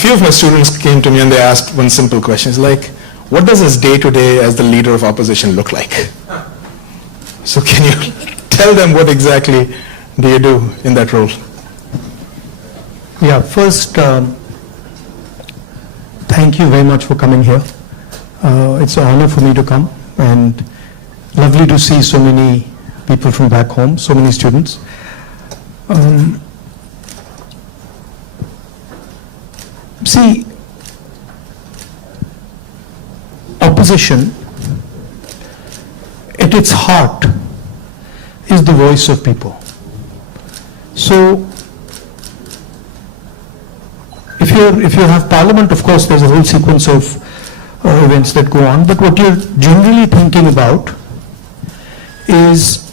few of my students came to me and they asked one simple question. It's like, what does his day-to-day as the leader of opposition look like? So can you tell them what exactly do you do in that role? Yeah, first, thank you very much for coming here. It's an honor for me to come, and lovely to see so many people from back home, so many students. See, opposition, at its heart, is the voice of people. So, if you have parliament, of course, there's a whole sequence of events that go on, but what you're generally thinking about is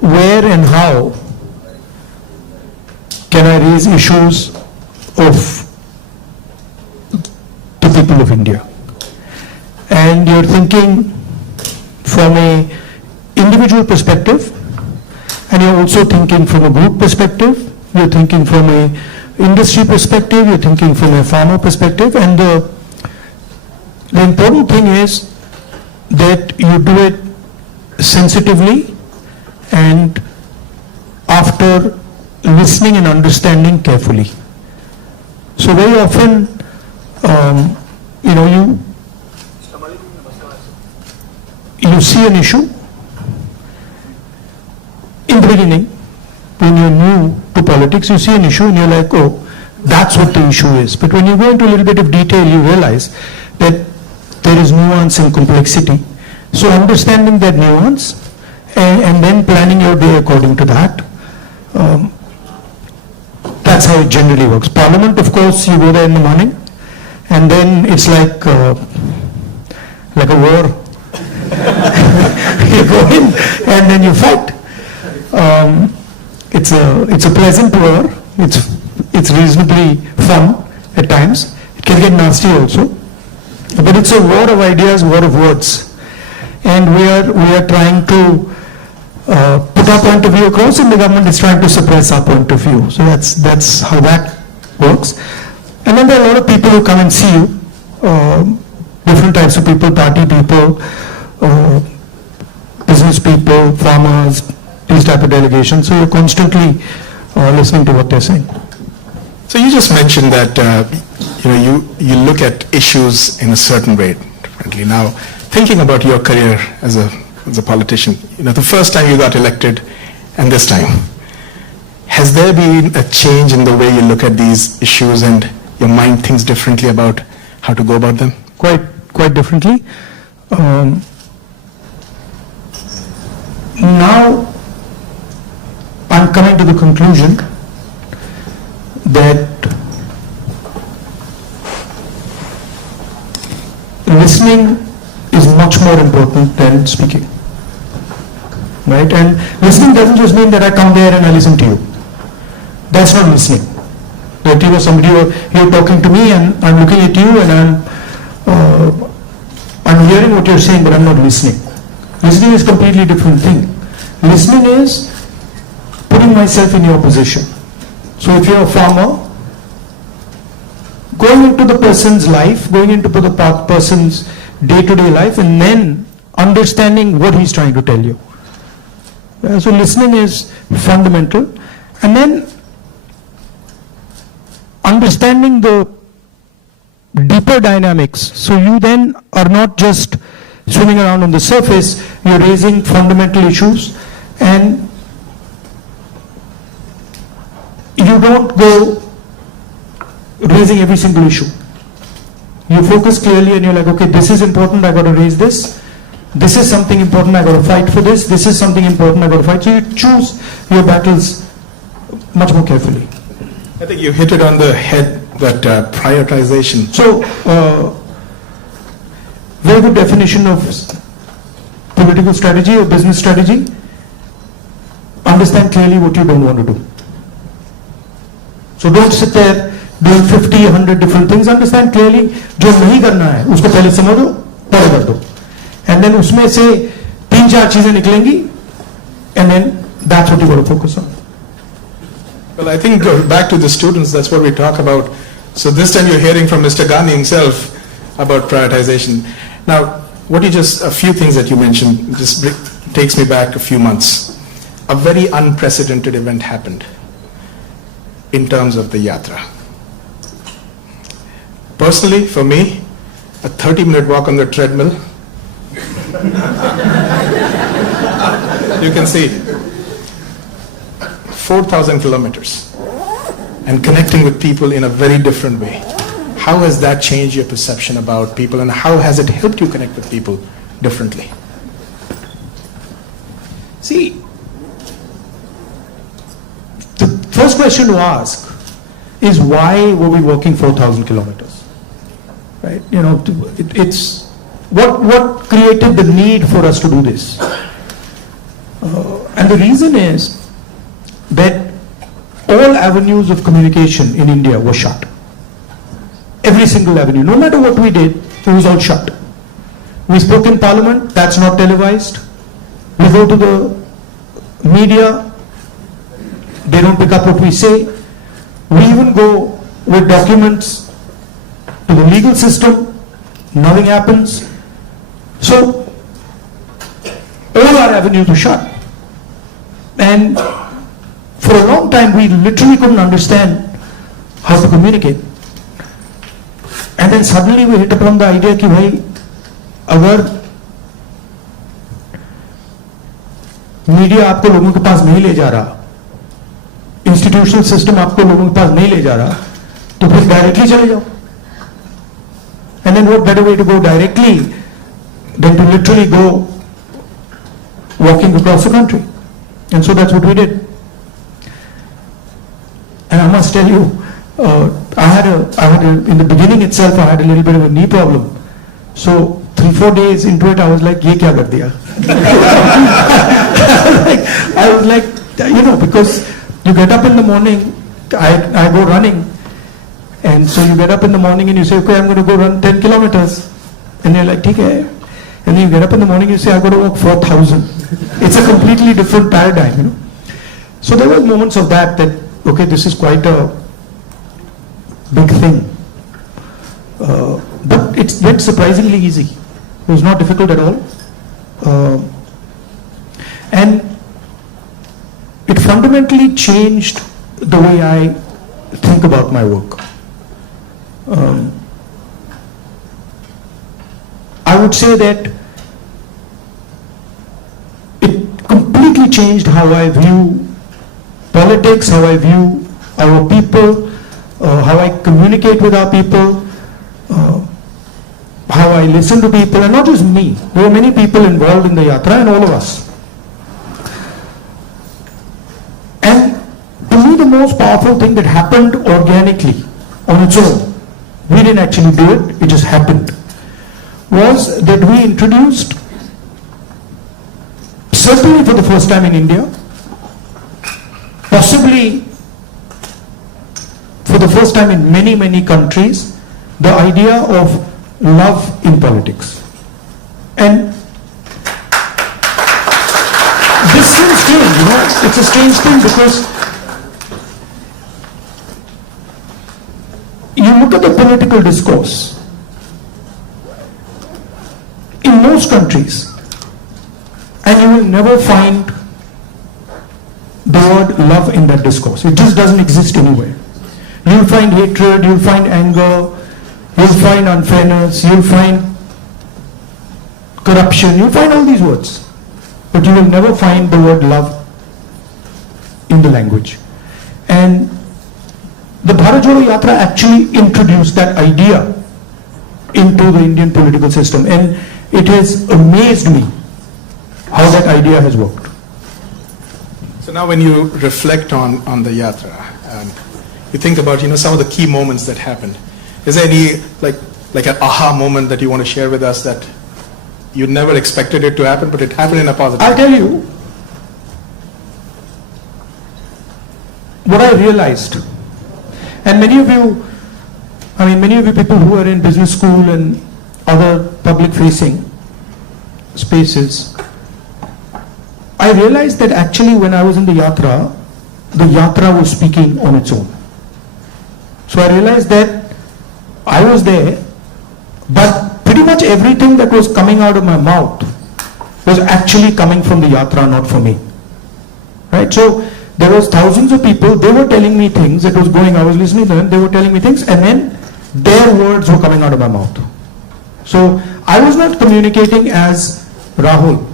where and how can I raise issues of the people of India. And you're thinking from a individual perspective, and you're also thinking from a group perspective, you're thinking from a industry perspective, you're thinking from a farmer perspective, and the important thing is that you do it sensitively and after listening and understanding carefully. So very often, you see an issue in the beginning. When you're new to politics, you see an issue and you're like, oh, that's what the issue is. But when you go into a little bit of detail, you realize that there is nuance and complexity. So understanding that nuance and then planning your day according to that, that's how it generally works. Parliament, of course, you go there in the morning and then it's like a war. You go in and then you fight. It's a pleasant war. It's reasonably fun at times. It can get nasty also, but it's a war of ideas, war of words, and we are trying to put our point of view across, and the government is trying to suppress our point of view. So that's how that works. And then there are a lot of people who come and see you, different types of people, party people, business people, farmers, these type of delegations. So you're constantly listening to what they're saying. So you just mentioned that you look at issues in a certain way differently. Now, thinking about your career as a politician, the first time you got elected and this time, has there been a change in the way you look at these issues and your mind thinks differently about how to go about them? Quite differently. Now I'm coming to the conclusion that listening is much more important than speaking, right? And listening doesn't just mean that I come there and I listen to you. That's not listening. That you're talking to me and I'm looking at you and I'm hearing what you're saying, but I'm not listening. Listening is a completely different thing. Listening is putting myself in your position. So if you're a farmer, going into the person's life, going into the person's day-to-day life, and then understanding what he's trying to tell you. So listening is fundamental. And then understanding the deeper dynamics. So you then are not just swimming around on the surface, you're raising fundamental issues, and you don't go raising every single issue. You focus clearly and you're like, okay, this is important, I got to raise this. This is something important, I got to fight for this. This is something important, I got to fight. So you choose your battles much more carefully. I think you hit it on the head, that prioritization. So, very good definition of political strategy or business strategy. Understand clearly what you don't want to do. So don't sit there doing 50, 100 different things. Understand clearly, जो नहीं करना है, उसको पहले समझो, पहले कर दो. And then उसमें से 3-4 चीजें निकलेंगी, and then that's what you got to focus on. Well, I think back to the students, that's what we talk about. So this time you're hearing from Mr. Gandhi himself about prioritization. Now, a few things that you mentioned just takes me back a few months. A very unprecedented event happened in terms of the yatra. Personally, for me, a 30-minute walk on the treadmill, you can see 4,000 kilometers and connecting with people in a very different way. How has that changed your perception about people, and how has it helped you connect with people differently? See, the first question to ask is why were we walking 4,000 kilometers? Right? You know, it's what created the need for us to do this? And the reason is that all avenues of communication in India were shut. Every single avenue, no matter what we did, it was all shut. We spoke in Parliament, that's not televised. We go to the media, they don't pick up what we say. We even go with documents to the legal system, nothing happens. So, all our avenues were shut. And for a long time, we literally couldn't understand how to communicate. And then suddenly we hit upon the idea कि भाई अगर media आपको लोगों के पास नहीं ले जा रहा, इंस्टीट्यूशनल सिस्टम आपको लोगों के पास नहीं ले जा रहा, तो फिर डायरेक्टली चले जाओ. And then what better way to go directly than to literally go walking across the country? And so that's what we did. And I must tell you, in the beginning itself, I had a little bit of a knee problem. So 3-4 days into it, I was like, "Ye kya kar diya?" I was like, you know, because you get up in the morning, I go running, and so you get up in the morning and you say, "Okay, I'm going to go run 10 kilometers," and you're like, "ठीक है," and then you get up in the morning and you say, "I'm going to walk 4,000." It's a completely different paradigm, you know. So there were moments of that, okay, this is quite a big thing. But it went surprisingly easy. It was not difficult at all. And it fundamentally changed the way I think about my work. I would say that it completely changed how I view politics, how I view our people, how I communicate with our people, how I listen to people, and not just me. There were many people involved in the yatra, and all of us. And to me, the most powerful thing that happened organically on its own, we didn't actually do it, it just happened, was that we introduced, certainly for the first time in India, possibly for the first time in many, many countries, the idea of love in politics. And this seems strange, you know, it's a strange thing because you look at the political discourse in most countries and you will never find the word love in that discourse. It just doesn't exist anywhere. You'll find hatred, you'll find anger, you'll find unfairness, you'll find corruption, you'll find all these words. But you will never find the word love in the language. And the Bharat Jodo Yatra actually introduced that idea into the Indian political system. And it has amazed me how that idea has worked. So now when you reflect on the yatra, you think about, you know, some of the key moments that happened. Is there any like an aha moment that you want to share with us that you never expected it to happen, but it happened in a positive way? I'll tell you what I realized. And many of you people who are in business school and other public facing spaces, I realized that actually when I was in the yatra, the yatra was speaking on its own. So I realized that I was there, but pretty much everything that was coming out of my mouth was actually coming from the yatra, not from me. Right? So there was thousands of people, they were telling me things that was going, I was listening to them, they were telling me things, and then their words were coming out of my mouth. So I was not communicating as Rahul.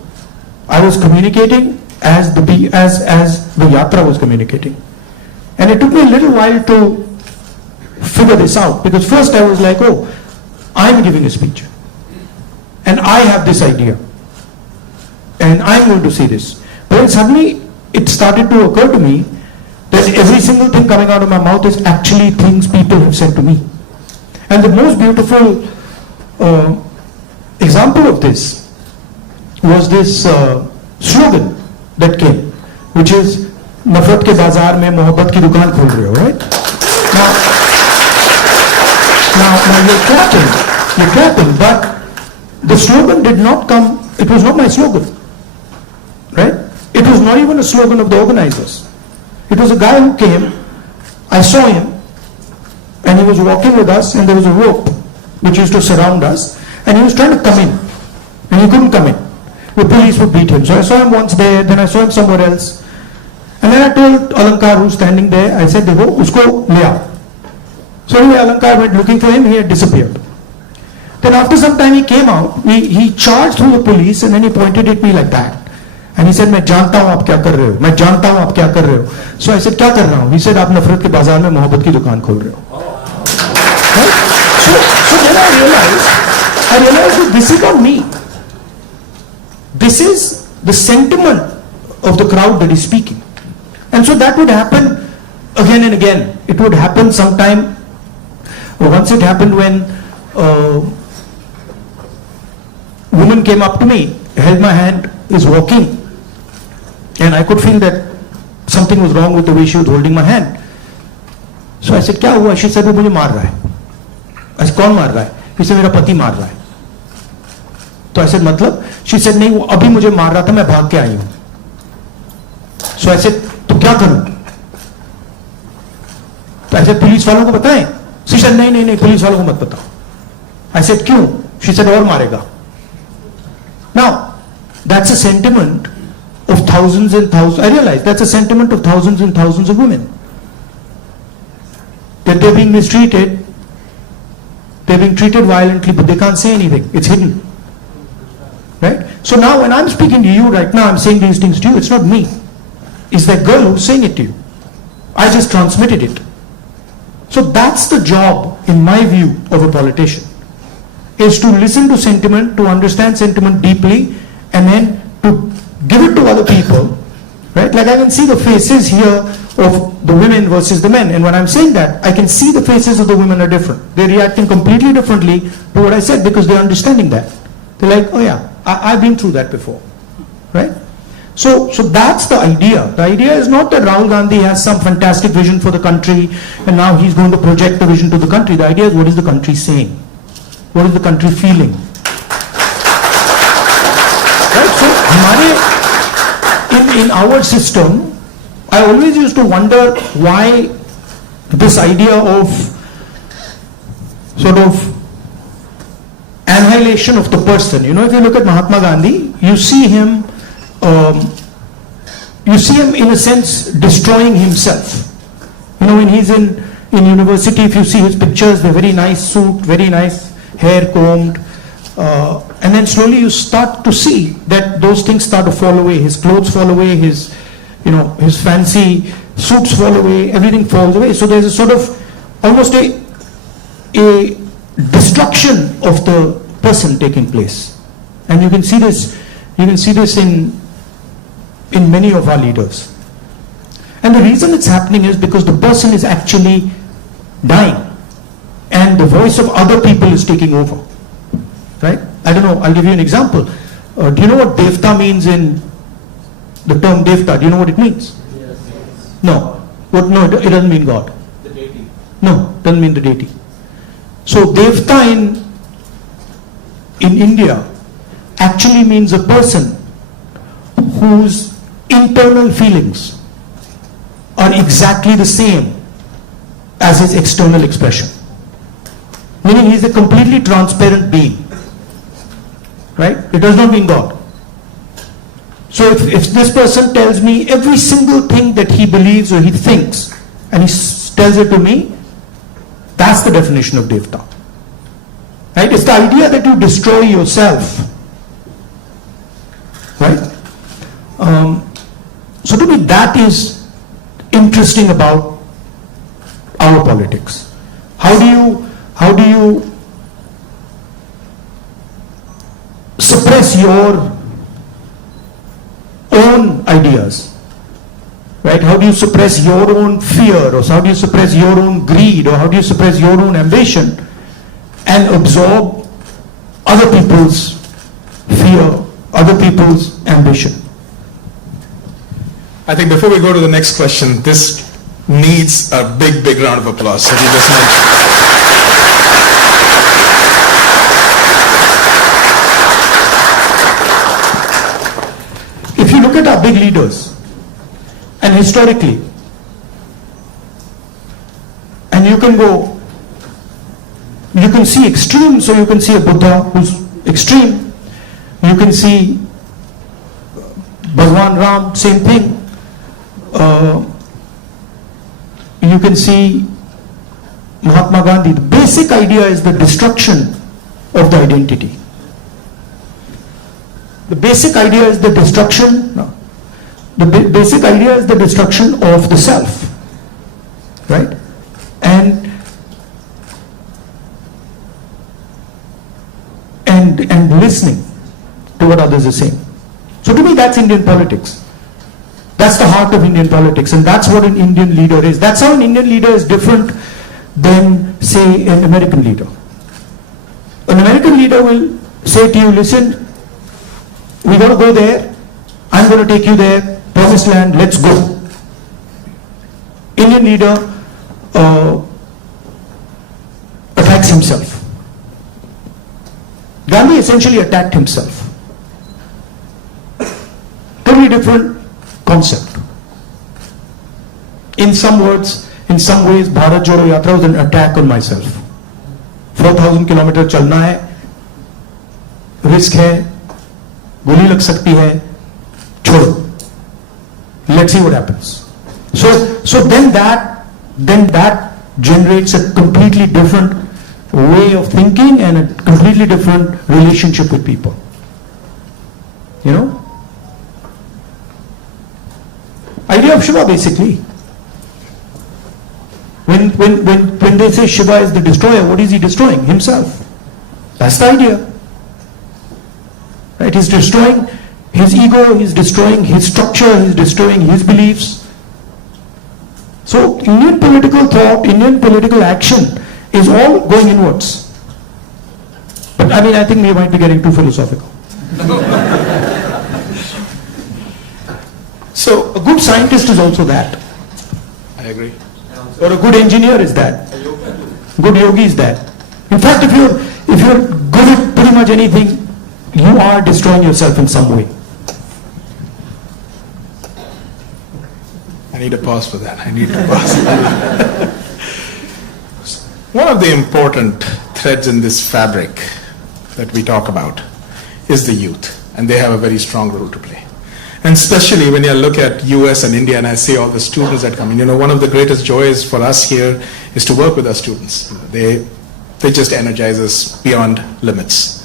I was communicating as the yatra was communicating. And it took me a little while to figure this out, because first I was like, oh, I'm giving a speech and I have this idea and I'm going to say this. But then suddenly it started to occur to me that every single thing coming out of my mouth is actually things people have said to me. And the most beautiful example of this was this slogan that came, which is नफरत के बाजार में मोहब्बत की दुकान खोल रहे हो, right? Now you're clapping, but the slogan did not come, it was not my slogan, right? It was not even a slogan of the organizers. It was a guy who came, I saw him, and he was walking with us, and there was a rope which used to surround us, and he was trying to come in, and he couldn't come in. The police would beat him. So I saw him once there, then I saw him somewhere else. And then I told Alankar, who's standing there, I said, Dekho, usko le aao. So anyway, Alankar went looking for him, he had disappeared. Then after some time he came out, he charged through the police, and then he pointed at me like that. And he said, मैं जानता हूँ आप क्या कर रहे हो, मैं जानता हूँ आप क्या कर रहे हो. So I said, क्या कर रहा हूँ? He said, आप नफरत के बाजार में मोहब्बत की दुकान खोल रहे हो. Right? So then I realized that this is not me. This is the sentiment of the crowd that is speaking. And so that would happen again and again. It would happen sometime. Once it happened when a woman came up to me, held my hand, is walking, and I could feel that something was wrong with the way she was holding my hand. So I said, क्या हुआ? She said, वो मुझे मार रहा है. I said, कौन मार रहा है? He said, मेरा पति मार रहा है. तो I said, मतलब? She said, नहीं, वो अभी मुझे मार रहा था, मैं भाग के आई हूं. So I said, तो क्या करूं? तो I said, पुलिस वालों को बताएं? She said, नहीं, पुलिस वालों को मत बताओ. I said, क्यों? She said, और मारेगा. Now, that's a sentiment of thousands and thousands. I realize that's a sentiment of thousands and thousands of women. That they're being mistreated, they're being treated violently, but they can't say anything. It's hidden. Right? So now when I'm speaking to you right now, I'm saying these things to you, it's not me. It's that girl who's saying it to you. I just transmitted it. So that's the job, in my view, of a politician, is to listen to sentiment, to understand sentiment deeply, and then to give it to other people. Right? Like I can see the faces here of the women versus the men, and when I'm saying that, I can see the faces of the women are different. They're reacting completely differently to what I said because they're understanding that. They're like, oh yeah, I've been through that before. Right? So that's the idea. The idea is not that Rahul Gandhi has some fantastic vision for the country and now he's going to project the vision to the country. The idea is, what is the country saying? What is the country feeling? Right? So in our system, I always used to wonder why this idea of sort of annihilation of the person. You know, if you look at Mahatma Gandhi, you see him in a sense destroying himself. You know, when he's in university, if you see his pictures, they're very nice suit, very nice hair combed, and then slowly you start to see that those things start to fall away. His clothes fall away, his fancy suits fall away, everything falls away. So there's a sort of almost a destruction of the person taking place, and you can see this in many of our leaders. And the reason it's happening is because the person is actually dying and the voice of other people is taking over. Right? I don't know, I'll give you an example. Do you know what devta means in the term devta? Do you know what it means? Yes. No. No, it doesn't mean God. The deity. No, it doesn't mean the deity. So devta in India actually means a person whose internal feelings are exactly the same as his external expression. Meaning he is a completely transparent being. Right? It does not mean God. So if this person tells me every single thing that he believes or he thinks, and he tells it to me, that's the definition of Devta. Right? It's the idea that you destroy yourself. Right? So to me that is interesting about our politics. How do you suppress your own ideas, right? How do you suppress your own fear, or how do you suppress your own greed, or how do you suppress your own ambition and absorb other people's fear, other people's ambition? I think before we go to the next question, this needs a big round of applause. So you just If you look at our big leaders, and historically, and you can see extreme, so you can see a Buddha who's extreme, you can see Bhagwan Ram, same thing, you can see Mahatma Gandhi. The basic idea is the destruction of the identity. The basic idea is the destruction, basic idea is the destruction of the self, right? And listening to what others are saying. So to me that's Indian politics. That's the heart of Indian politics, and that's what an Indian leader is. That's how an Indian leader is different than, say, an American leader. An American leader will say to you, listen, we got to go there, I'm going to take you there, promised land, let's go. Indian leader attacks himself. Gandhi essentially attacked himself. Totally different concept. In some words, in some ways, Bharat Jodo Yatra was an attack on myself. 4,000 kilometers chalna hai, risk hai, goli lag sakti hai, chodo. Let's see what happens. So then that generates a completely different way of thinking and a completely different relationship with people. You know? Idea of Shiva basically. When they say Shiva is the destroyer, what is he destroying? Himself. That's the idea. Right? He's destroying his ego, he's destroying his structure, he's destroying his beliefs. So Indian political thought, Indian political action is all going inwards. But I think we might be getting too philosophical. So a good scientist is also that. I agree. Or a good engineer is that. Good yogi is that. In fact, if you're good at pretty much anything, you are destroying yourself in some way. I need a pause for that. I need to pause. One of the important threads in this fabric that we talk about is the youth, and they have a very strong role to play. And especially when you look at US and India, and I see all the students that come in, one of the greatest joys for us here is to work with our students. They just energize us beyond limits.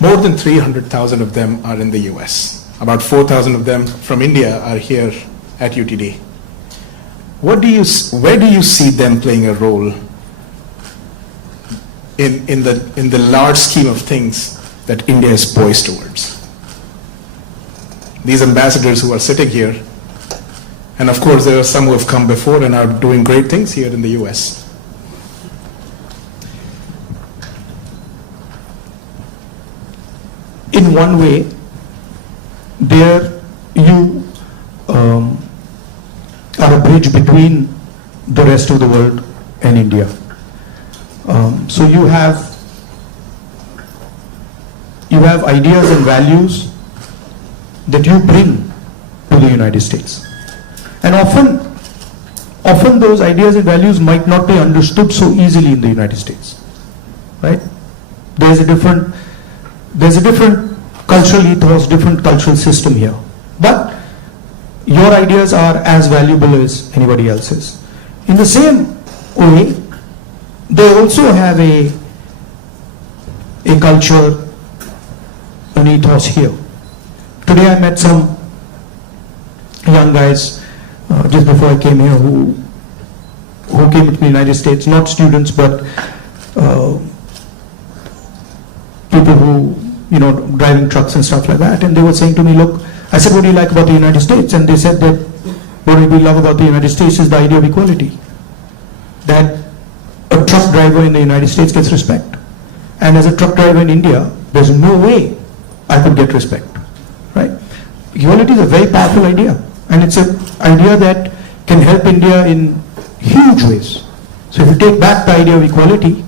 More than 300,000 of them are in the US. About 4,000 of them from India are here at UTD. Where do you see them playing a role in the large scheme of things that India is poised towards? These ambassadors who are sitting here, and of course there are some who have come before and are doing great things here in the US. In one way, you are a bridge between the rest of the world and India. So you have ideas and values that you bring to the United States. And often often those ideas and values might not be understood so easily in the United States, right? There's a different cultural ethos, different cultural system here. But your ideas are as valuable as anybody else's. In the same way, they also have a culture, an ethos here. Today I met some young guys just before I came here who came to the United States, not students but people who, driving trucks and stuff like that, and they were saying to me, look, I said, what do you like about the United States? And they said that what we love about the United States is the idea of equality. That a truck driver in the United States gets respect. And as a truck driver in India, there's no way I could get respect, right? Equality is a very powerful idea. And it's an idea that can help India in huge ways. So if you take back the idea of equality,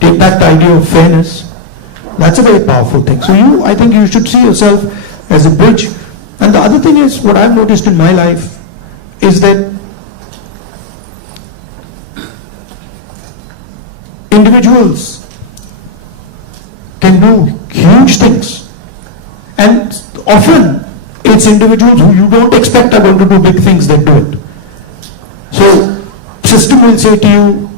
take back the idea of fairness, that's a very powerful thing. So I think you should see yourself as a bridge. And the other thing is, what I've noticed in my life is that individuals can do huge things. And often it's individuals who you don't expect are going to do big things that do it. So system will say to you,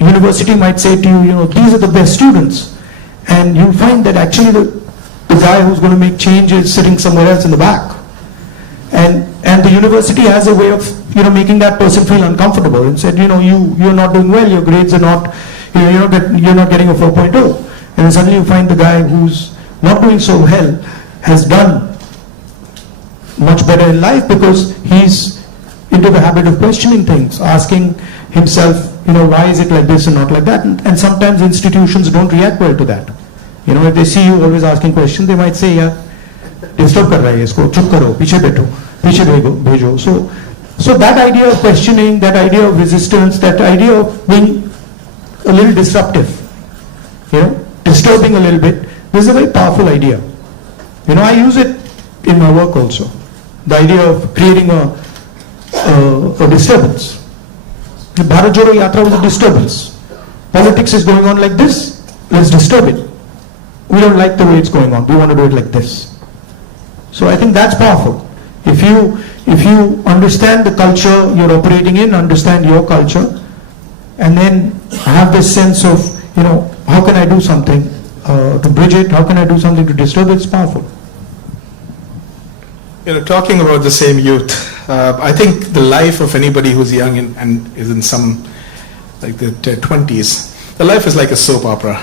university might say to you, these are the best students. And you find that actually the guy who's going to make change is sitting somewhere else in the back. And the university has a way of, making that person feel uncomfortable and said, you're not doing well, your grades are not, you're not getting a 4.0. And then suddenly you find the guy who's not doing so well has done much better in life because he's into the habit of questioning things, asking himself, why is it like this and not like that? And sometimes institutions don't react well to that. If they see you always asking questions, they might say, yeah, disturb kar raha hai isko, chup karo, piche baitho, piche bhejo. So that idea of questioning, that idea of resistance, that idea of being a little disruptive, disturbing a little bit, this is a very powerful idea. I use it in my work also. The idea of creating a disturbance. The Bharat Jodo Yatra was a disturbance. Politics is going on like this, let's disturb it. We don't like the way it's going on, we want to do it like this. So I think that's powerful. If you understand the culture you're operating in, understand your culture, and then have this sense of, how can I do something to bridge it, how can I do something to disturb it, it's powerful. Talking about the same youth, I think the life of anybody who's young and is in some, like their 20s, the life is like a soap opera.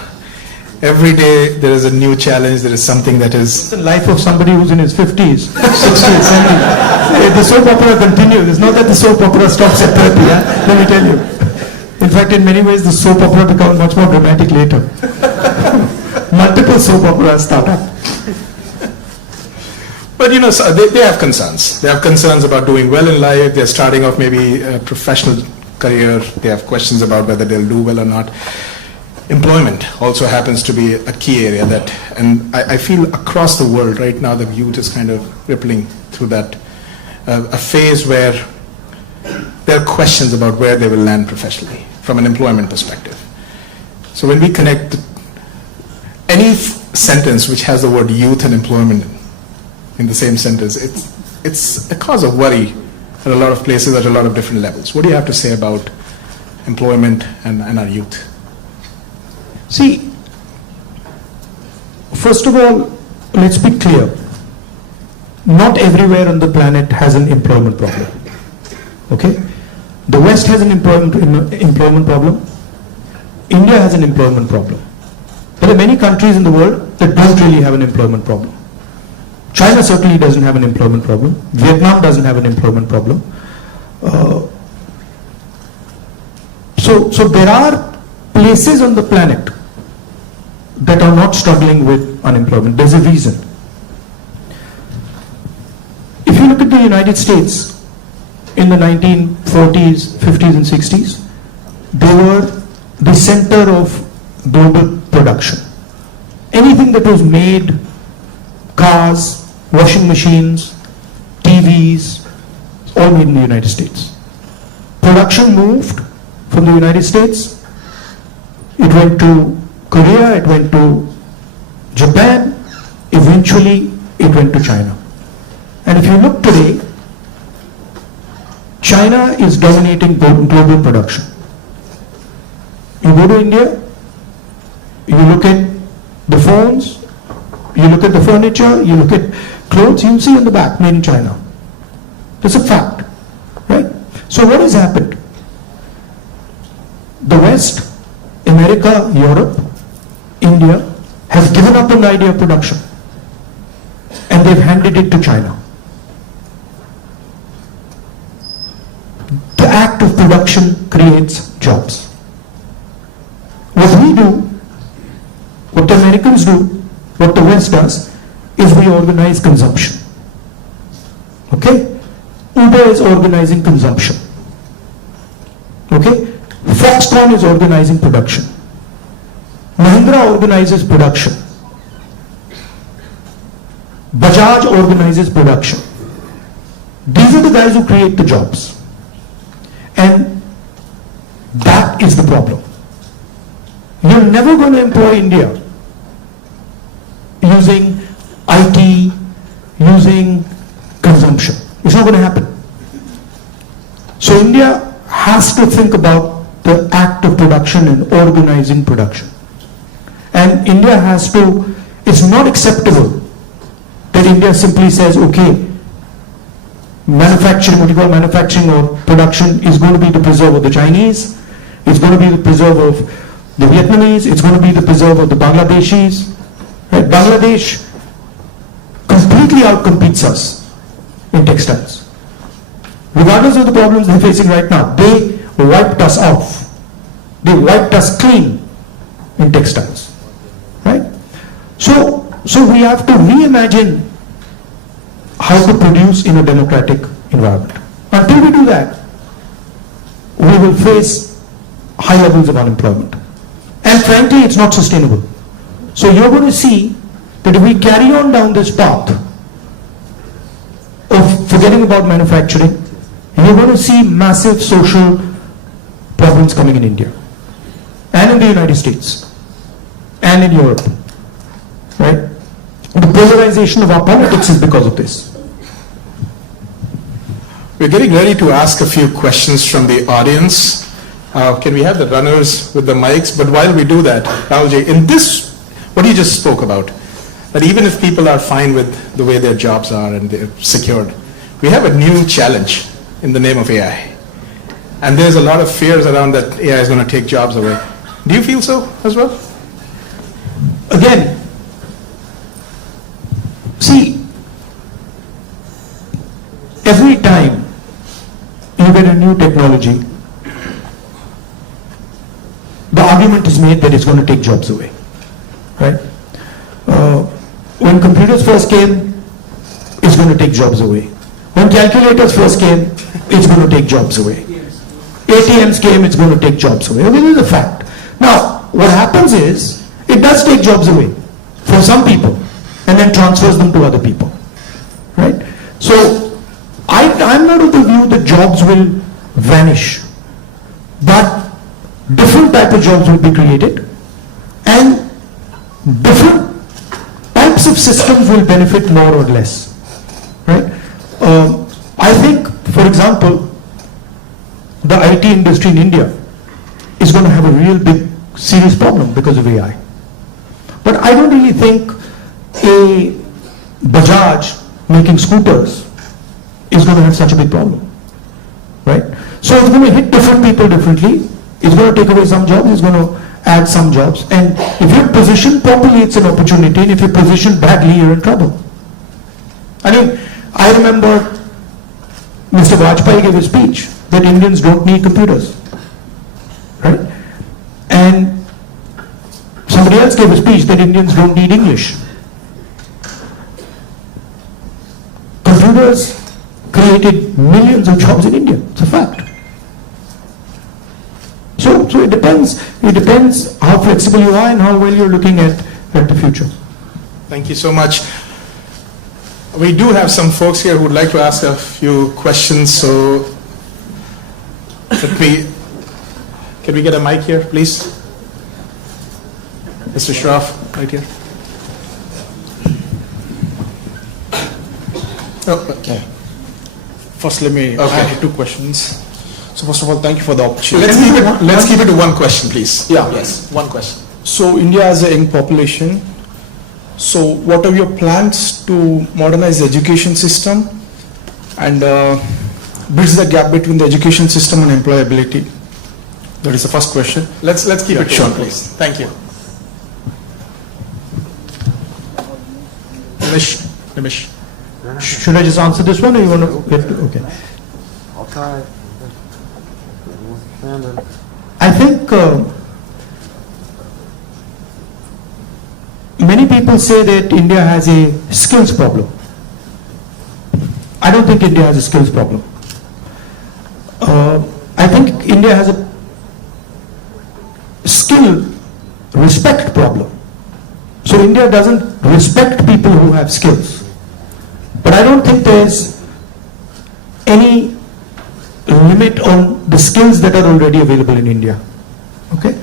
Every day there is a new challenge, there is something that is... The life of somebody who's in his 50s, 60s, 70s. The soap opera continues. It's not that the soap opera stops at 30, let me tell you. In fact, in many ways, the soap opera becomes much more dramatic later. Multiple soap operas start up. But so they have concerns. They have concerns about doing well in life. They're starting off maybe a professional career. They have questions about whether they'll do well or not. Employment also happens to be a key area and I feel across the world right now the youth is kind of rippling through that, a phase where there are questions about where they will land professionally from an employment perspective. So when we connect any sentence which has the word youth and employment in the same sentence, it's a cause of worry at a lot of places at a lot of different levels. What do you have to say about employment and our youth? See, first of all, let's be clear. Not everywhere on the planet has an employment problem. Okay? The West has an employment problem. India has an employment problem. There are many countries in the world that don't really have an employment problem. China certainly doesn't have an employment problem. Vietnam doesn't have an employment problem. So there are places on the planet that are not struggling with unemployment. There's a reason. If you look at the United States in the 1940s, 50s and 60s, they were the center of global production. Anything that was made, cars, washing machines, TVs, all made in the United States. production moved from the United States, it went to Korea, it went to Japan, eventually it went to China. And if you look today, China is dominating global production. You go to India, you look at the phones, you look at the furniture, you look at clothes, you see on the back, made in China. That's a fact, right? So what has happened? The West, America, Europe, India, has given up on the idea of production and they've handed it to China. The act of production creates jobs. What we do, what the Americans do, what the West does, is we organize consumption. Okay? Uber is organizing consumption. Okay? Foxconn is organizing production. Mahindra organizes production. Bajaj organizes production. These are the guys who create the jobs. And that is the problem. You're never going to employ India using IT, using consumption. It's not going to happen. So India has to think about the act of production and organizing production. And India has to, it's not acceptable that India simply says, okay, manufacturing, what you call manufacturing or production is going to be the preserve of the Chinese, it's going to be the preserve of the Vietnamese, it's going to be the preserve of the Bangladeshis. Right? Bangladesh completely outcompetes us in textiles. Regardless of the problems they're facing right now, they wiped us off. They wiped us clean in textiles. Right? So we have to reimagine how to produce in a democratic environment. Until we do that, we will face high levels of unemployment. And frankly, it's not sustainable. So you're going to see that if we carry on down this path of forgetting about manufacturing, you're going to see massive social problems coming in India and in the United States and in Europe. Right? The polarization of our politics is because of this. We're getting ready to ask a few questions from the audience. Can we have the runners with the mics? But while we do that, Rahulji, in this, what you just spoke about, that even if people are fine with the way their jobs are and they're secured, we have a new challenge in the name of AI. And there's a lot of fears around that AI is going to take jobs away. Do you feel so as well? Again, see, every time you get a new technology, the argument is made that it's going to take jobs away, right? When computers first came, it's going to take jobs away. When calculators first came, it's going to take jobs away. ATMs came, it's going to take jobs away. Okay, this is a fact. Now, what happens is, it does take jobs away for some people and then transfers them to other people, right? So, I'm not of the view that jobs will vanish, but different type of jobs will be created and different types of systems will benefit more or less, right? I think, for example, the IT industry in India is going to have a real big serious problem because of AI. But I don't really think a Bajaj making scooters is going to have such a big problem, right? So it's going to hit different people differently. It's going to take away some jobs, it's going to add some jobs. And if you're positioned properly, it's an opportunity. And if you're positioned badly, you're in trouble. I mean, I remember Mr. Vajpayee gave a speech that Indians don't need computers, right? And somebody else gave a speech that Indians don't need English. Computers created millions of jobs in India. It's a fact. So it depends how flexible you are and how well you're looking at the future. Thank you so much. We do have some folks here who would like to ask a few questions, so Can we get a mic here, please? Mr. Shroff, right here. Oh, Okay. First, let me Okay. add 2 questions. So first of all, thank you for the opportunity. Let's keep it to one question, please. Yeah. Yes, one question. So India has a young population. So what are your plans to modernize the education system and bridge the gap between the education system and employability? That is the first question. Let's keep Yeah, it short, sure. please. Thank you. Nimish. Should I just answer this one, or you want to get, okay. I'll try. Chairman. I think many people say that India has a skills problem. I don't think India has a skills problem. I think India has a skill respect problem. So India doesn't respect people who have skills. But I don't think there's any limit on the skills that are already available in India. Okay?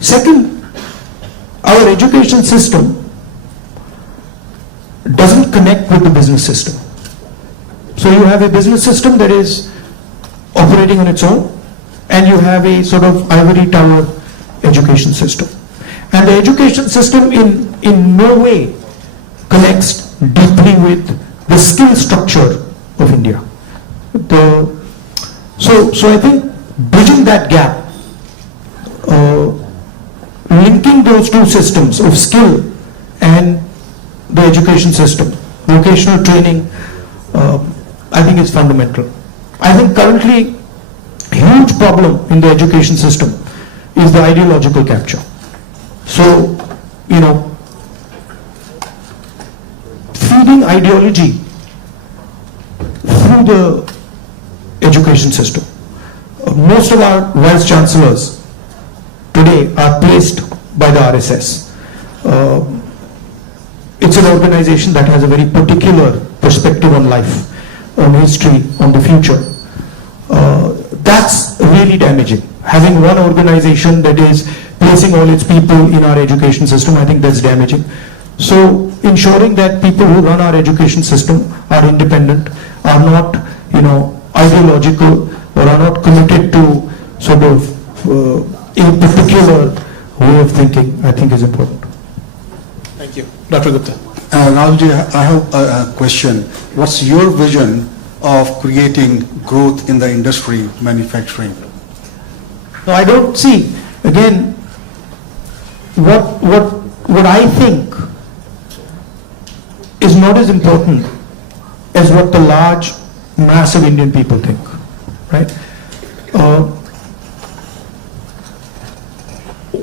Second, our education system doesn't connect with the business system. So you have a business system that is operating on its own, and you have a sort of ivory tower education system. And the education system in no way connects deeply with the skill structure of India. So I think bridging that gap, linking those 2 systems of skill and the education system, vocational training, I think is fundamental. I think currently a huge problem in the education system is the ideological capture. So, feeding ideology through the education system. Most of our vice chancellors today are placed by the RSS. It's an organization that has a very particular perspective on life, on history, on the future. That's really damaging. Having one organization that is placing all its people in our education system, I think that's damaging. So ensuring that people who run our education system are independent, are not, ideological, or are not committed to sort of a particular way of thinking, I think is important. Thank you. Dr. Gupta. Rahulji, I have a question. What's your vision of creating growth in the industry, manufacturing? No, I don't see, again, what I think is not as important as what the large mass of Indian people think, right?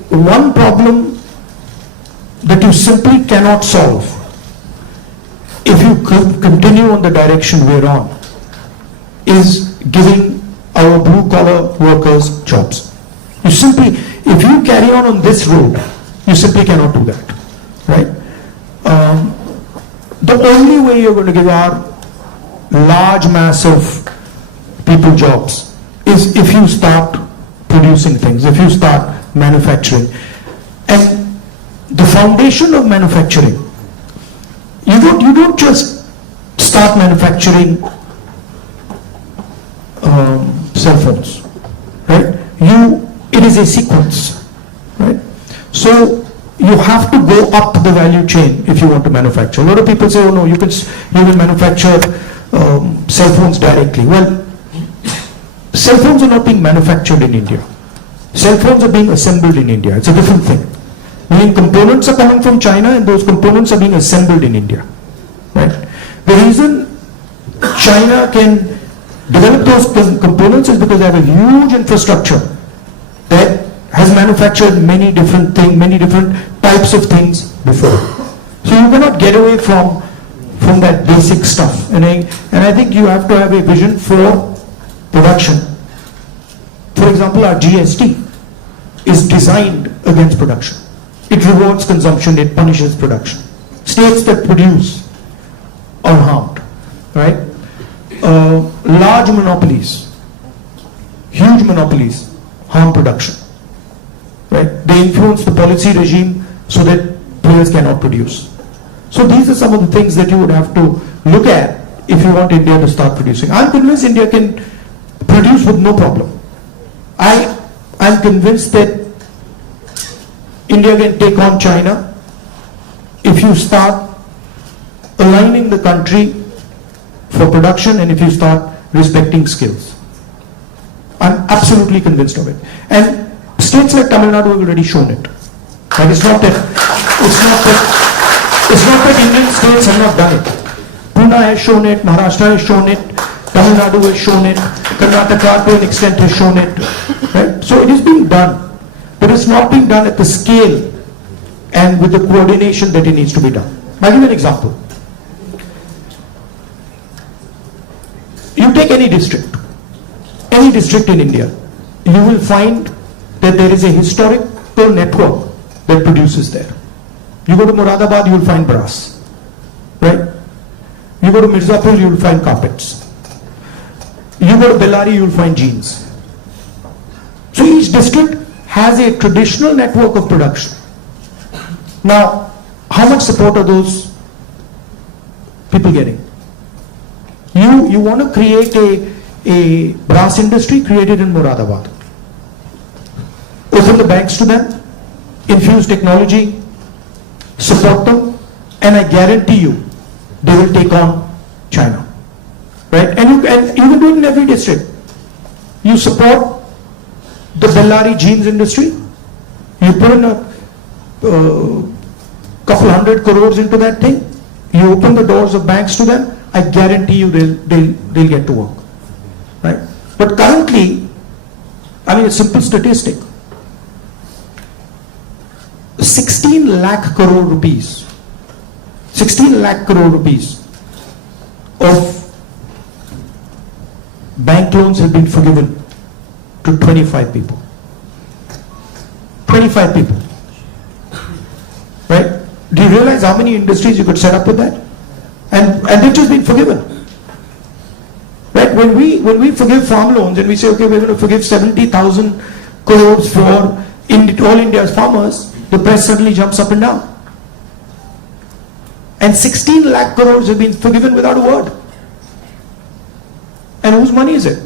One problem that you simply cannot solve if you continue on the direction we're on is giving our blue-collar workers jobs. You simply, if you carry on this road, you simply cannot do that, right? The only way you're going to give our large mass of people jobs is if you start producing things, if you start manufacturing. And the foundation of manufacturing, you don't just start manufacturing cell phones, right? It is a sequence, right? So you have to go up the value chain if you want to manufacture. A lot of people say, oh no, you can manufacture cell phones directly. Well, cell phones are not being manufactured in India. Cell phones are being assembled in India. It's a different thing. Meaning components are coming from China and those components are being assembled in India, right? The reason China can develop those components is because they have a huge infrastructure that has manufactured many different things, many different types of things before. So you cannot get away from that basic stuff. And I think you have to have a vision for production. For example, our GST is designed against production. It rewards consumption, it punishes production. States that produce are harmed, right? Large monopolies huge monopolies harm production. Right? They influence the policy regime so that players cannot produce. So these are some of the things that you would have to look at if you want India to start producing. I'm convinced India can produce with no problem. I'm convinced that India can take on China if you start aligning the country for production and if you start respecting skills. I'm absolutely convinced of it. And states like Tamil Nadu have already shown it. Like it's not that Indian states have not done it. Pune has shown it, Maharashtra has shown it, Tamil Nadu has shown it, Karnataka to an extent has shown it. Right? So it is being done, but it's not being done at the scale and with the coordination that it needs to be done. I'll give you an example. You take any district in India, you will find that there is a historical network that produces there. You go to Moradabad, you will find brass, right? You go to Mirzapur, you will find carpets. You go to Bellary, you will find jeans. So each district has a traditional network of production. Now, how much support are those people getting? You want to create a brass industry, create it in Moradabad. Open the banks to them, infuse technology, support them, and I guarantee you, they will take on China. Right? And you can do it in every district. You support the Bellary jeans industry, you put in a couple 100 crores into that thing, you open the doors of banks to them, I guarantee you they'll get to work. Right? But currently, I mean a simple statistic, 16 lakh crore rupees of bank loans have been forgiven to 25 people. 25 people. Right? Do you realize how many industries you could set up with that? And they've just been forgiven. Right? When we forgive farm loans and we say, okay, we're going to forgive 70,000 crores for all India's farmers, the press suddenly jumps up and down. And 16 lakh crores have been forgiven without a word. And whose money is it?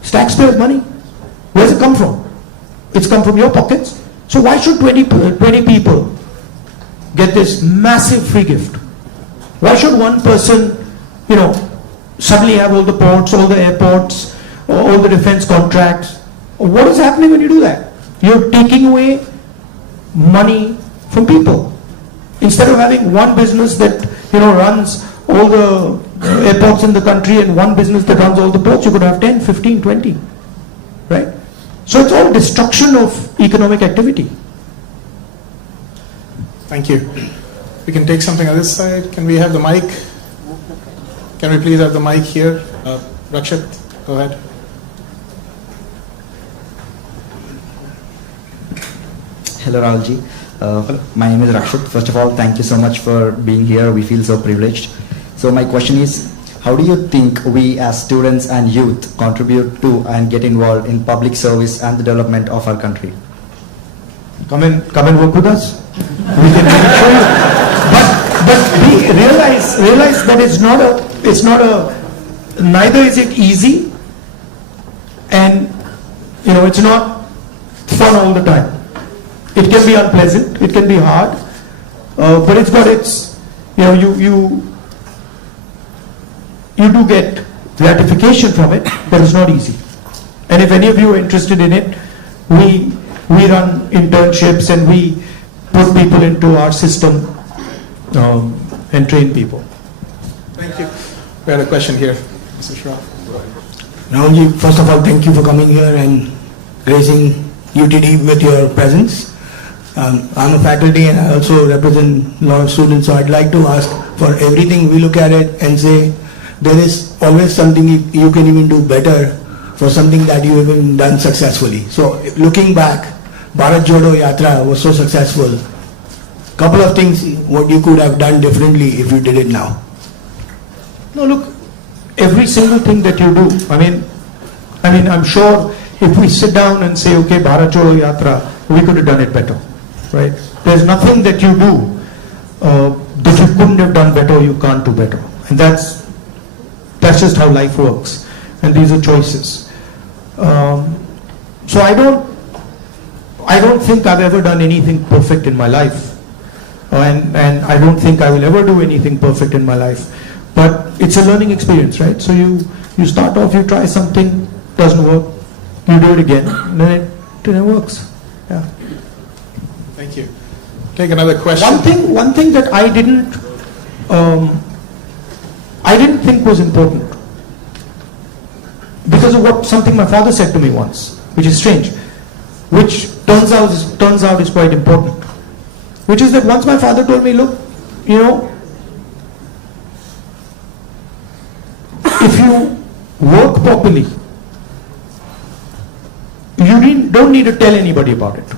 It's taxpayers' money. Where does it come from? It's come from your pockets. So why should 20 people get this massive free gift? Why should one person, suddenly have all the ports, all the airports, all the defense contracts? What is happening when you do that? You're taking away money from people. Instead of having one business that runs all the airports in the country and one business that runs all the ports, you could have 10, 15, 20. Right? So it's all destruction of economic activity. Thank you. We can take something on this side. Can we have the mic? Can we please have the mic here? Rakshit, go ahead. Hello, Rahulji. My name is Rakshit. First of all, thank you so much for being here. We feel so privileged. So my question is, how do you think we as students and youth contribute to and get involved in public service and the development of our country? Come and work with us. We can show you. But we realize that neither is it easy, and it's not fun all the time. It can be unpleasant, it can be hard, but it's got its, you do get gratification from it, but it's not easy. And if any of you are interested in it, we run internships and we put people into our system and train people. Thank you. We had a question here. Mr. Shroff. Rahulji, first of all, thank you for coming here and gracing UTD with your presence. I'm a faculty and I also represent a lot of students, so I'd like to ask, for everything we look at it and say there is always something you can even do better for something that you haven't done successfully. So looking back, Bharat Jodo Yatra was so successful. Couple of things what you could have done differently if you did it now. No, look, every single thing that you do, I mean, I'm sure if we sit down and say, okay, Bharat Jodo Yatra, we could have done it better, right? There's nothing that you do that you couldn't have done better or you can't do better. And that's just how life works. And these are choices. So I don't think I've ever done anything perfect in my life. And I don't think I will ever do anything perfect in my life. But it's a learning experience, right? So you start off, you try something, doesn't work, you do it again, and then it works. Yeah. Thank you. Take another question. One thing that I didn't think was important, because of something my father said to me once, which is strange, which turns out is quite important, which is that once my father told me, look, you know, if you work properly, you don't need to tell anybody about it.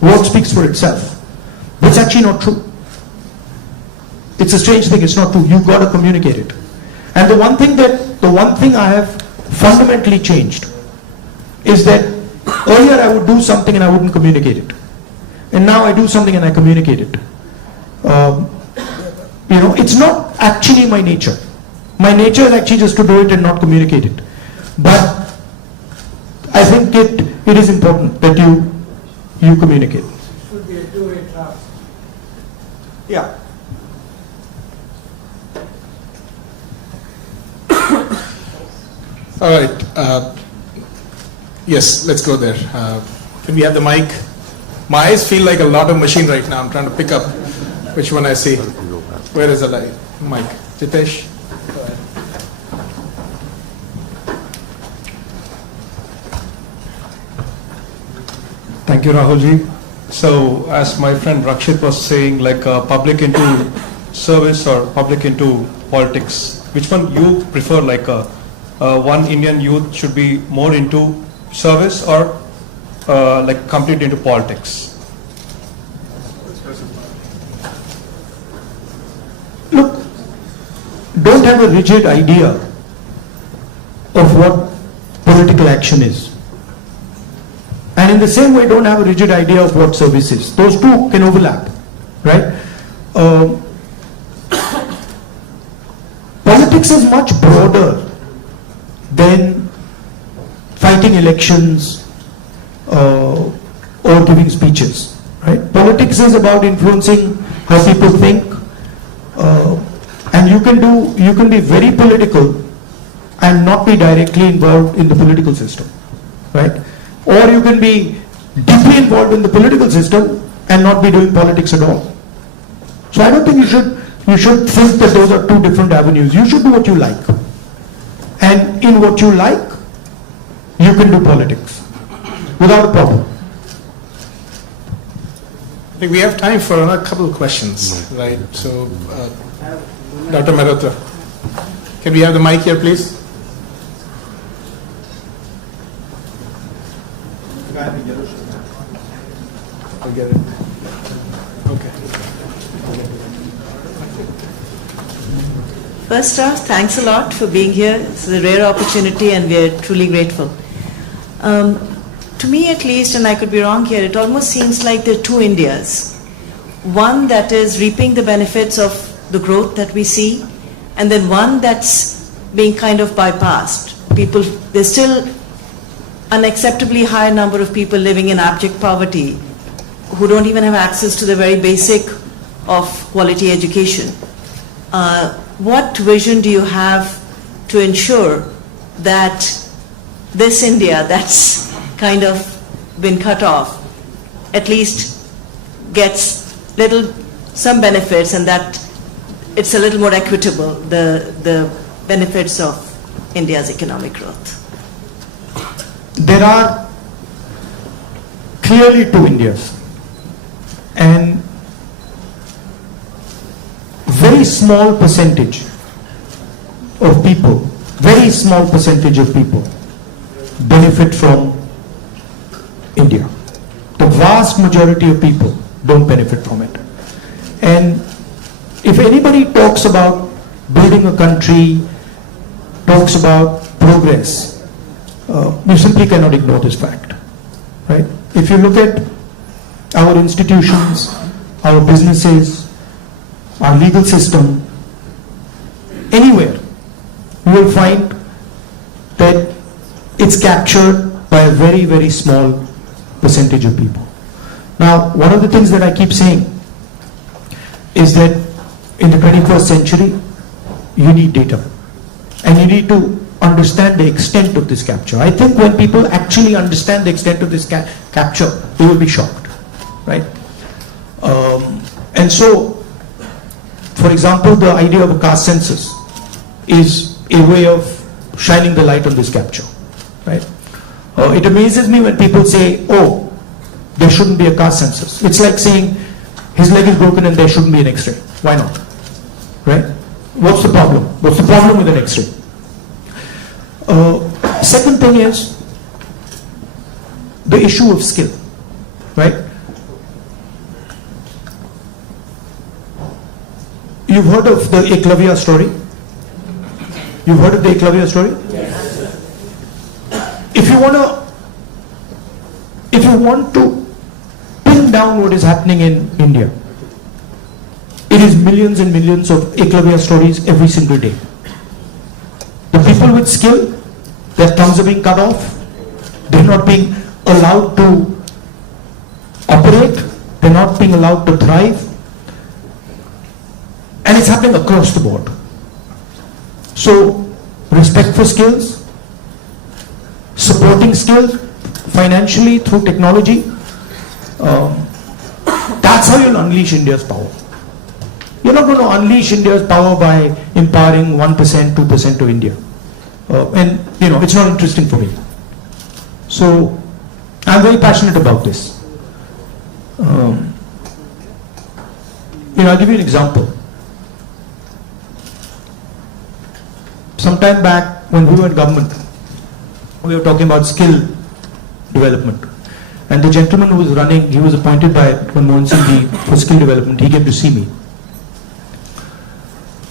Work speaks for itself. That's actually not true. It's a strange thing, it's not true. You've got to communicate it. And the one thing I have fundamentally changed is that earlier I would do something and I wouldn't communicate it. And now I do something and I communicate it. It's not actually my nature. My nature is actually just to do it and not communicate it. But I think it is important that you communicate. It would be a two-way traffic. Yeah. All right. Yes, let's go there. Can we have the mic? My eyes feel like a lot of machine right now. I'm trying to pick up which one I see. Where is the mic? Jitesh? Go ahead. Thank you, Rahulji. So, as my friend Rakshit was saying, like public into service or public into politics, which one you prefer? Like one Indian youth should be more into service or like complete into politics? Look, don't have a rigid idea of what political action is. And in the same way, don't have a rigid idea of what service is. Those two can overlap, right? Politics is much broader than fighting elections or giving speeches, right? Politics is about influencing how people think, and you can be very political and not be directly involved in the political system, right? Or you can be deeply involved in the political system and not be doing politics at all. So I don't think you should think that those are two different avenues. You should do what you like. And in what you like, you can do politics without a problem. I think we have time for another couple of questions, right? So, Dr. Mehrotra, can we have the mic here, please? I'll get it. Okay. First off, thanks a lot for being here. It's a rare opportunity and we are truly grateful. To me at least, and I could be wrong here, it almost seems like there are two Indias. One that is reaping the benefits of the growth that we see, and then one that's being kind of bypassed. There's still an acceptably high number of people living in abject poverty who don't even have access to the very basic of quality education. What vision do you have to ensure that this India that's kind of been cut off at least gets some benefits, and that it's a little more equitable, the benefits of India's economic growth? There are clearly two Indias, and very small percentage of people benefit from India. The vast majority of people don't benefit from it. And if anybody talks about building a country, talks about progress, you simply cannot ignore this fact, right? If you look at our institutions, our businesses, our legal system, anywhere, you will find that it's captured by a very, very small percentage of people. Now, one of the things that I keep saying is that in the 21st century, you need data. And you need to understand the extent of this capture. I think when people actually understand the extent of this capture, they will be shocked, right? And so, for example, the idea of a caste census is a way of shining the light on this capture, right? It amazes me when people say, oh, there shouldn't be a caste census. It's like saying his leg is broken and there shouldn't be an X-ray. Why not? Right? What's the problem? What's the problem with an X-ray? Second thing is the issue of skill, right? You've heard of the Eklavya story? You've heard of the Eklavya story? Yes. If you want to pin down what is happening in India, it is millions and millions of Eklavya stories every single day. The people with skill, their thumbs are being cut off, they're not being allowed to operate, they're not being allowed to thrive, and it's happening across the board. So, respect for skills, supporting skills financially through technology, that's how you'll unleash India's power. You're not going to unleash India's power by empowering 1%, 2% of India. And, it's not interesting for me. So, I'm very passionate about this. I'll give you an example. Sometime back, when we were in government, we were talking about skill development. And the gentleman who was running, he was appointed by Manmohan Singh for skill development. He came to see me.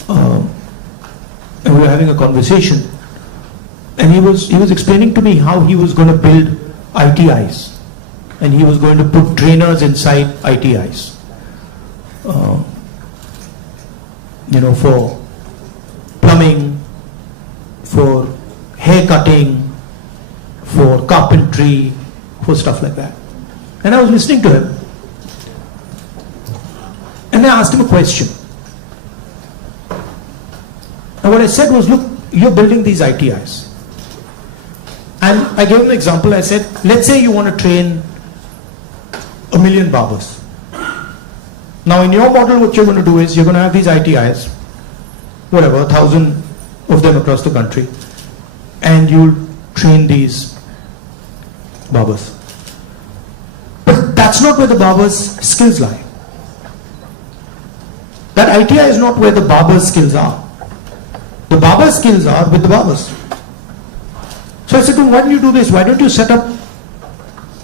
And we were having a conversation. And he was explaining to me how he was going to build ITIs. And he was going to put trainers inside ITIs. For plumbing, for hair cutting, for carpentry, for stuff like that. And I was listening to him. And I asked him a question. And what I said was, look, you're building these ITIs. And I gave him an example. I said, let's say you want to train 1 million barbers. Now in your model, what you're going to do is, you're going to have these ITIs, whatever, 1,000 of them across the country, and you'll train these barbers. But that's not where the barbers' skills lie. That ITI is not where the barbers' skills are. The barbers' skills are with the barbers. So I said to him, why don't you do this? Why don't you set up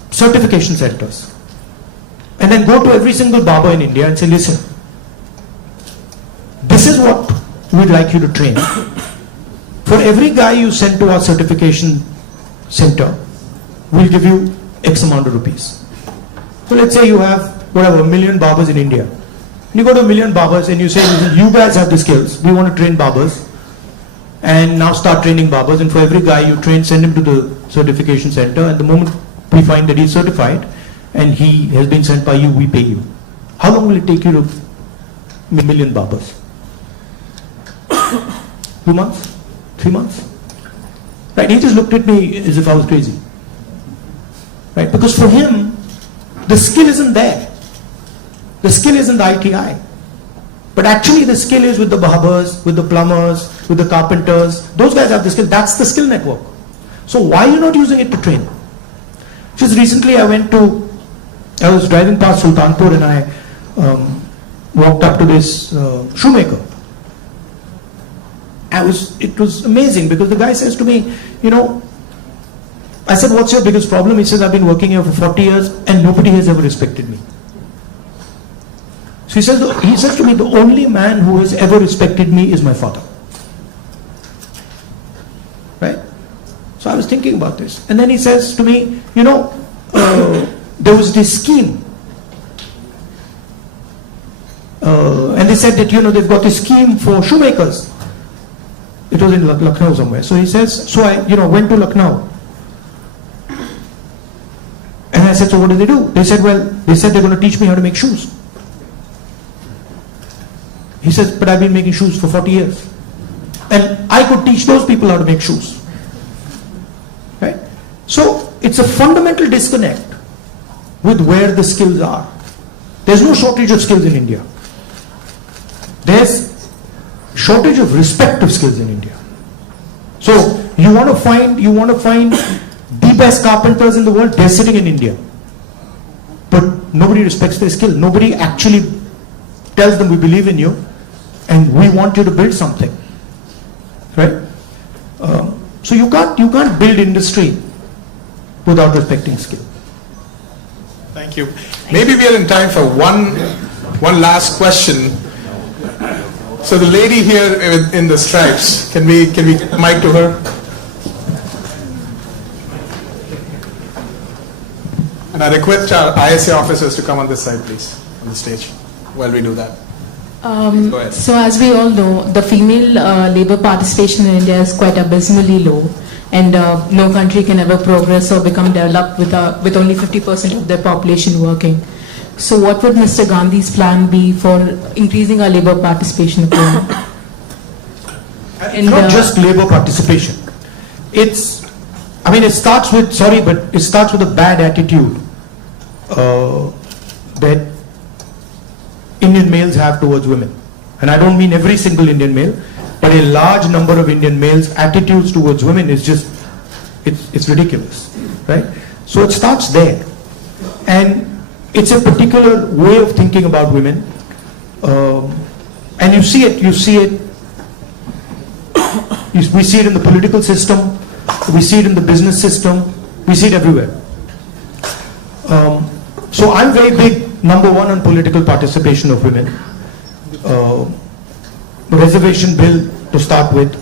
certification centers? And then go to every single barber in India and say, listen, this is what we'd like you to train. For every guy you send to our certification center, we'll give you X amount of rupees. So let's say you have, 1 million barbers in India. And you go to 1 million barbers and you say, listen, you guys have the skills. We want to train barbers. And now start training barbers. And for every guy you train, send him to the certification center. And the moment we find that he's certified and he has been sent by you, we pay you. How long will it take you to 1 million barbers? 2 months? 3 months? Right? He just looked at me as if I was crazy. Right? Because for him, the skill isn't there. The skill isn't the ITI. But actually the skill is with the barbers, with the plumbers, with the carpenters. Those guys have the skill. That's the skill network. So why are you not using it to train? Just recently I was driving past Sultanpur and I walked up to this shoemaker. It was amazing because the guy says to me, I said, what's your biggest problem? He says, I've been working here for 40 years and nobody has ever respected me. So he says to me, the only man who has ever respected me is my father. Right? So I was thinking about this. And then he says to me, there was this scheme. And they said that, they've got this scheme for shoemakers. It was in Lucknow somewhere. So he says, so I, went to Lucknow. And I said, so what did they do? They said they're going to teach me how to make shoes. He says, but I've been making shoes for 40 years. And I could teach those people how to make shoes. Right? So it's a fundamental disconnect with where the skills are. There's no shortage of skills in India. There's shortage of respect of skills in India. So you want to find the best carpenters in the world, they're sitting in India. But nobody respects their skill. Nobody actually tells them we believe in you and we want you to build something. Right? So you can't build industry without respecting skill. Thank you. Maybe we are in time for one last question. So the lady here in the stripes, can we mic to her? And I request our ISA officers to come on this side, please, on the stage, while we do that. Go ahead. So as we all know, the female labor participation in India is quite abysmally low, and no country can ever progress or become developed with only 50% of their population working. So what would Mr. Gandhi's plan be for increasing our labor participation of women? And not just labor participation. It starts with a bad attitude that Indian males have towards women. And I don't mean every single Indian male, but a large number of Indian males' attitudes towards women is just, it's ridiculous, right? So it starts there. And it's a particular way of thinking about women. And we see it in the political system, we see it in the business system, we see it everywhere. So I'm very big, number one, on political participation of women. The reservation bill to start with,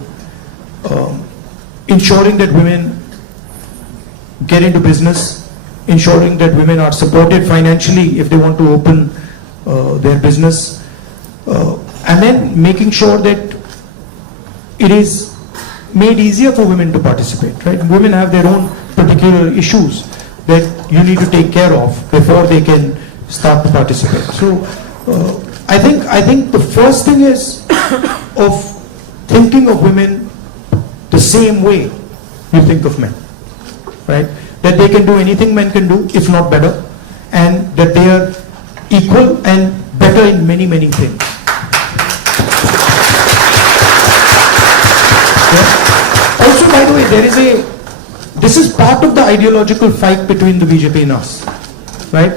ensuring that women get into business, ensuring that women are supported financially if they want to open their business, and then making sure that it is made easier for women to participate, right? Women have their own particular issues that you need to take care of before they can start to participate. So I think the first thing is of thinking of women the same way you think of men, right? That they can do anything men can do, if not better, and that they are equal and better in many, many things. Yeah. Also, by the way, this is part of the ideological fight between the BJP and us, right?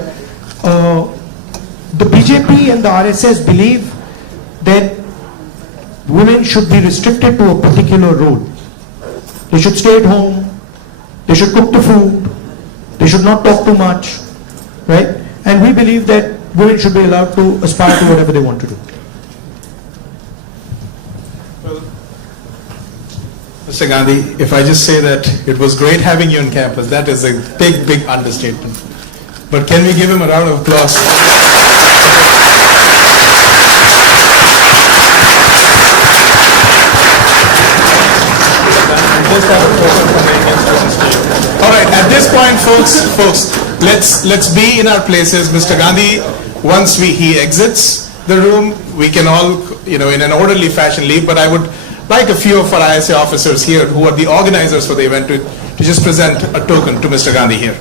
The BJP and the RSS believe that women should be restricted to a particular role. They should stay at home, they should cook the food, they should not talk too much, right? And we believe that women should be allowed to aspire to whatever they want to do. Well, Mr. Gandhi, if I just say that it was great having you on campus, that is a big, big understatement. But can we give him a round of applause? All right, at this point, folks, let's be in our places. Mr. Gandhi, once he exits the room, we can all, in an orderly fashion leave, but I would like a few of our ISA officers here who are the organizers for the event to just present a token to Mr. Gandhi here.